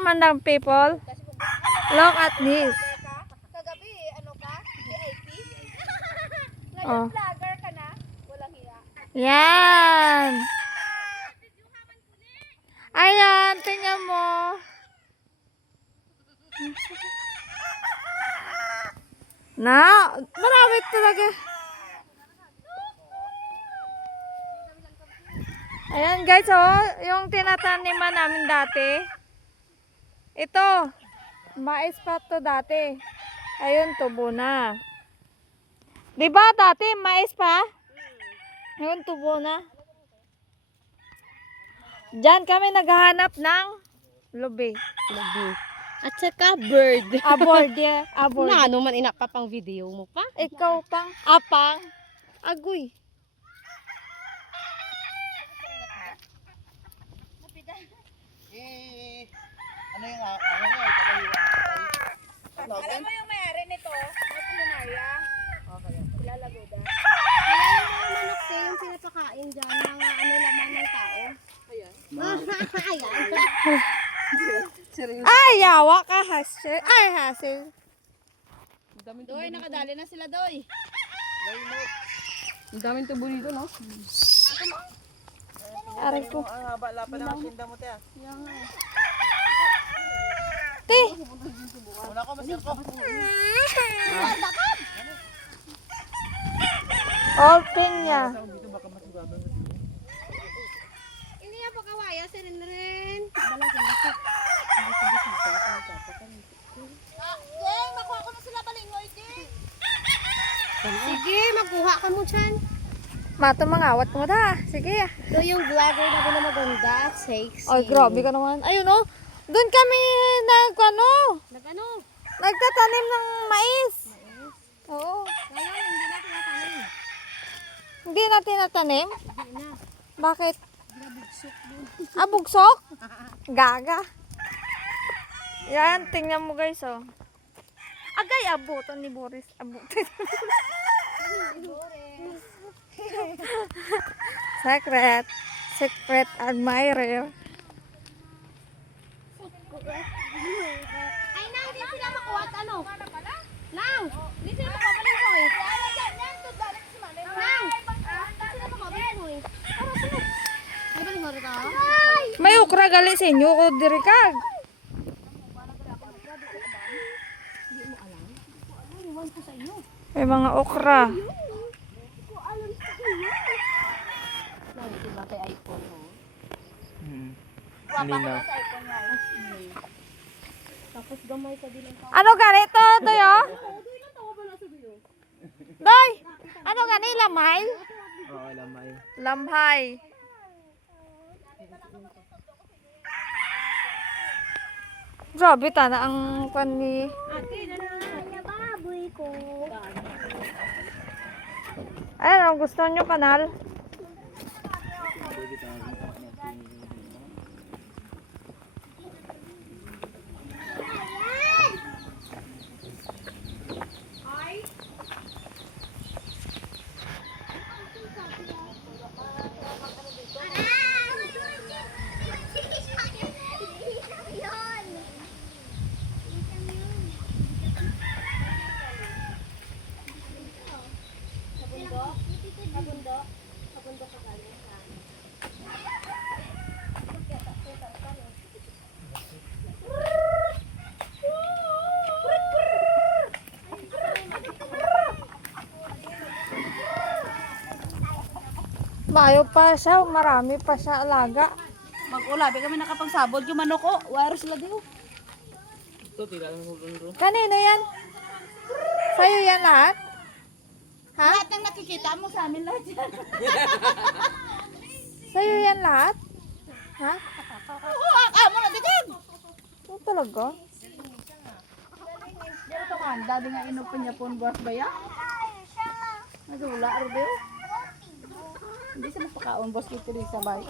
Mandang people. Look at this. Kagabi, ano ka? VIP? Oh. Ngayon, vlogger ka na? Walang hiya. Yan. Ayan, tingnan mo. Na, marami talaga. Ayan guys, oh, yung tinataniman namin dati. Ito, mais pa to dati. Ayun, tubo na. Diba dati, mais pa? Ayun, tubo na. Diyan kami naghahanap ng lubi. Labi. At saka bird. Aboard, yeah. Aboard. Na ano man inapapang video mo pa? Ikaw pang apang. Agoy. Ano yung ano niya? Alam mo yung mayari nito? Ito Lunaria. Ilalagoda. Kaya yung mga manok din yung pinapakain dyan. Mga ano laman ng tao. Ayan. Ayan. Ay, yawa ka, Hasil. Ay, Hasil. Doy, nakadali na sila, Doy. Ang daming tubo dito, no? Aray ko. Ang haba pa ng tinda mo, te. Te. Una ko, masir ko. Open niya. Dito baka masigado. Ini apa kawaya rin. Jeng, makuha ko na sila balingoy, Jeng. Sige, magkuha ka mo dyan. Mato mangawat mo da. Sige. Ito yung vlogger na na maganda, sexy. Ay, grabe ka naman. Ayun, oh. Doon kami Nag-ano? nagtatanim ng mais. Oo. Ngayon, hindi na tinatanim. Hindi na tinatanim? Hindi na. Bakit? Nabugsok din. Ah, bugsok? Gaga. Yan, tingnan mo guys, oh. Agay, abutan ni Boris. Abutan. Secret. Secret admirer. Ay, Nang, hindi sila makuha at ano? Nang, hindi sila makuha balingoy. Nang, hindi sila makuha balingoy. Ay, balingoy ito? May ukra gali sa inyo o dirikag. May mga okra. Diba kay iPhone mo? Linaw. Tapos gamay sa dilang tao. Ano ganito, Doyo? Doy! Ano gani, lamay? Oo, lamay. Lamhay. Grabe, tana ang pani. Baboy ko. Ayun, ang gusto nyo, kanal? Mayo pa siya, marami pa siya alaga. Mag-ulabi kami nakapagsabod yung manok ko. Waro sila diyo. Ito, tira ng hulong. Kanino yan? Sa'yo yan lahat? Ha? Lahat ng nakikita mo sa amin lahat yan. Sa'yo yan lahat? Ha? Oo, amo na digid. Ano talaga? Dito to kan, dali nga inupan niya pon buwas ba ya? Nagula ro diyo. Hindi sa mas pakaon boss kay Teresa bay.